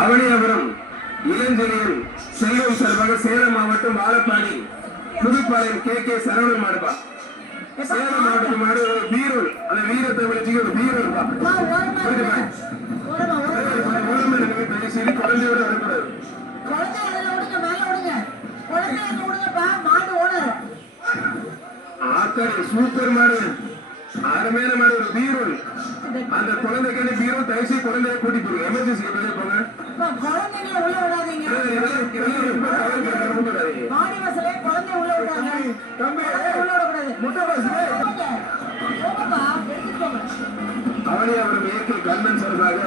அவனியாபுரம் இளஞ்செழியன் செல்வம் சார்பாக சேலம் மாவட்டம் Vazhapadi Pudupalayam K. K. Saravanan மாடுப்பா சேலம் மாவட்டத்து மாடு ஒரு வீரர் அந்த வீரத்தை விളിச்சு ஒரு வீரர்ப்பா வா, ஓரமா இருங்க. ஓரமா, ஓரமா. ஓரமா நின்று தயவு செய்து குழந்தையோட வரக்கூடாது. ஆத்தாடி சூப்பர் மாடு. அருமையான மாடு ஒரு பீரோல் அந்த குழந்தைக்கான பீரோ தயவு செய்து குழந்தைய கூட்டி போங்க எமர்ஜென்சி வெளியே போங்க உள்ள விடாதீங்க. வாடி வாசலே குழந்தை உள்ள விடாதீங்க. தம்பி, குழந்தை உள்ள விடக்கூடாது. முட்டை வாசலே. போங்க. போங்கப்பா, எடுத்துட்டு போங்க. அவனியாபுரம் இயற்கை கண்ணன் சார்பாக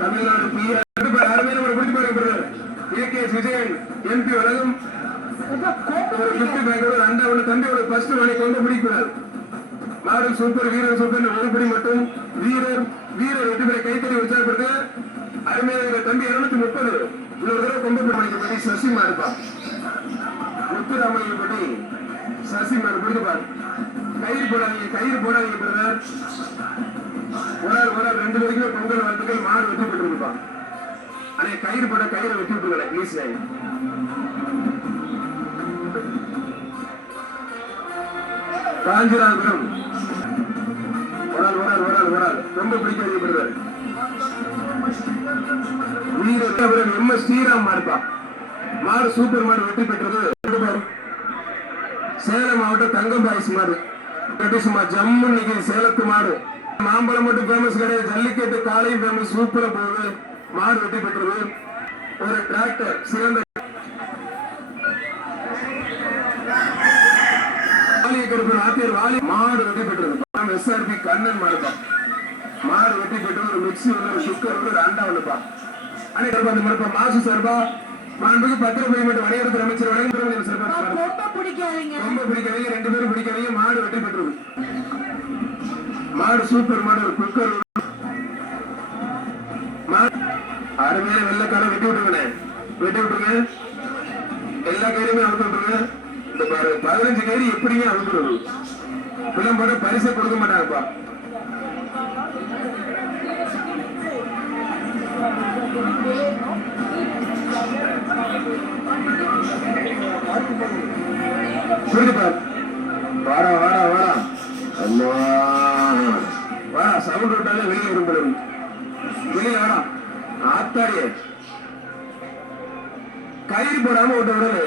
தமிழ்நாடு பிஆர் அருமையான ஒரு பிடிச்சு பாருங்க ஏகே விஜயன் எம்பி கோபம் ஒரு. கிஃப்ட் அண்டா ஒன்று தம்பி ஒரு ஃபர்ஸ்ட் மணிக்கு வந்து பிடிக்கூடாது மாடல் சூப்பர் வீரர் சூப்பர் மறுபடி மட்டும் வீரர் வீரர் எட்டு பேரை கைத்தறி உற்சாகப்படுத்த அருமையான தம்பி இருநூத்தி முப்பது. இன்னொரு தடவை கொம்பப்பட்டி படி சசிமா இருப்பா. முத்துராமலிங்க படி சசிமா கொடுத்துப்பார் கயிறு போடாதீங்க கயிறு போடாதீங்க பிரதர். ஒரு ஆள் ஒரு ஆள் ரெண்டு பேருக்குமே பொங்கல் வாழ்த்துக்கள் மாடு வெற்றி பெற்றிருப்பான் அண்ணே கயிறு போட கயிறு வெட்டி விட்டுருக்கல ப்ளீஸ் காஞ்சிராபுரம் ரொம்ப பிடிக்கும் பிரதர். வீரபுரம் எம். ஸ்ரீராம் மாடுப்பா மாடு சூப்பர் மாடு வெற்றி பெற்றது. சேலம் மாவட்டம் தங்கம் பாய்ஸ் மாடு. சும்மா ஜம்மு நிக்குது சேலத்து மாடு. மாம்பழம் மட்டும் ஃபேமஸ் கிடையாது. ஜல்லிக்கட்டு காலையும் ஃபேமஸ் சூப்பரா போகுது. மாடு வெட்டி பெற்றது. ஒரு டிராக்டர் சிறந்த கருப்பு ஆத்தியர் வாலி. மாடு வெட்டி பெற்றது. எஸ்ஆர்பி கண்ணன் தான் மாடு வெற்றி பெற்று ஒரு மிக்ஸி வந்து ஒரு சுக்கர் வந்து ஒரு அண்டா அந்த மறுப்பா மாசு சார்பா மாண்புக்கு பத்திரப்பதி மற்றும் வணிகத்துறை அமைச்சர் அப்பா, சிறப்பாக கோபம் பிடிக்காதீங்க. ரொம்ப பிடிக்காதீங்க ரெண்டு பேரும் பிடிக்காதீங்க மாடு வெட்டி பெற்றது. மாடு சூப்பர் மாடு ஒரு குக்கர் அருமையான வெள்ளக்கார வெட்டி விட்டுருங்க வெட்டி விட்டுருங்க. எல்லா கயிறுமே அவுத்து விட்டுருங்க. இந்த பாரு பதினஞ்சு கயிறு எப்படிங்க அவுத்துறது பிள்ளை போட பரிசை கொடுக்க மாட்டாங்கப்பா. புரியுதுப்பா வாடா வாடா வாடா அம்மா வாடா சவுண்ட் விட்டாலே வெளியே வரும் போல வெளியே வாடா ஆத்தாடியே கயிறு போடாம விட்ட உடனே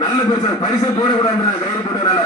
நல்ல பெருசா பரிசை போடக்கூடாது கயிறு போட்டனால